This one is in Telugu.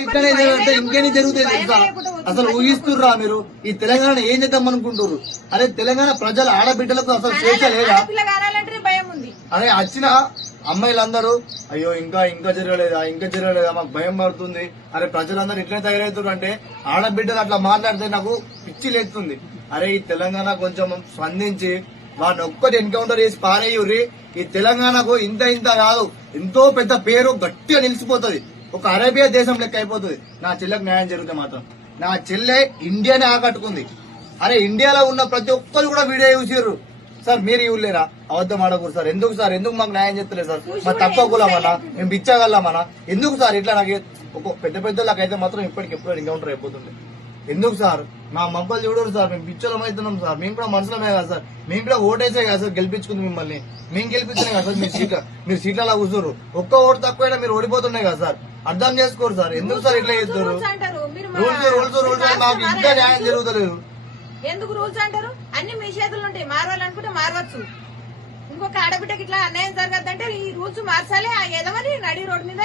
ఇట్లనే జరిగితే ఇంకేం జరుగుతాయి తెలుసా? అసలు ఊహిస్తుర్రా మీరు? ఈ తెలంగాణ ఏం చేద్దాం అనుకుంటున్నారు? అరే తెలంగాణ ప్రజల ఆడబిడ్డలకు అసలు స్వేచ్ఛ లేదా? అరే వచ్చిన అమ్మాయిలందరూ అయ్యో ఇంకా జరగలేదా మాకు భయం పడుతుంది. అరే ప్రజలందరూ ఇట్లనే తయారవుతారు అంటే ఆడబిడ్డలు అట్లా మాట్లాడితే నాకు పిచ్చి లేస్తుంది. అరే ఈ తెలంగాణ కొంచెం స్పందించి వాడిని ఒక్కటి ఎన్కౌంటర్ చేసి పారేయుర్రి. ఈ తెలంగాణకు ఇంత కాదు, ఎంతో పెద్ద పేరు గట్టిగా నిలిచిపోతుంది. ఒక అరేబియా దేశం లెక్క అయిపోతుంది. నా చెల్లెకు న్యాయం జరిగితే మాత్రం. నా చెల్లె ఇండియానే ఆకట్టుకుంది. అరే ఇండియాలో ఉన్న ప్రతి ఒక్కరు కూడా వీడియో చూసిర్రు. సార్ మీరు ఇవ్వలేరా? అబద్ధం ఆడకూడదు సార్. ఎందుకు సార్? ఎందుకు మాకు న్యాయం చెప్తలేదు సార్? మా తక్కువ కులమన్నా, మేము బిచ్చగలమన్నా? ఎందుకు సార్ ఇట్లా? నాకు ఒక పెద్దలకైతే మాత్రం ఇప్పటికెప్పుడు ఎన్కౌంటర్ అయిపోతుంది. ఎందుకు సార్? మా మమ్మల్ని చూడరు సార్. మేము పిచ్చోళం అవుతున్నాం సార్. మేము కూడా మనుషులమే కదా సార్. మేము కూడా ఓటేసే కదా సార్ గెలిపించుకుంది మిమ్మల్ని. మేము గెలిపించినాయి కదా సార్. మీరు సీట్లలో కూర్చోరు. ఒక్క ఓటు తక్కువైనా మీరు ఓడిపోతున్నాయి కదా సార్. అర్థం చేసుకోరు సార్. ఎందుకు సార్ ఇట్లా చేస్తారు? రూల్స్ మాకు ఇంకా న్యాయం జరుగుతలేదు. ఎందుకు రూల్స్ అంటారు? అన్ని మీ చేతులు ఉంటాయి. మారవాలనుకుంటే మారవచ్చు. ఇంకొక ఆడబిడ్డకి ఇట్లా అన్యాయం జరగద్దంటే ఈ రూల్స్ మార్చాలి. ఏదమని నడి రోడ్డు మీద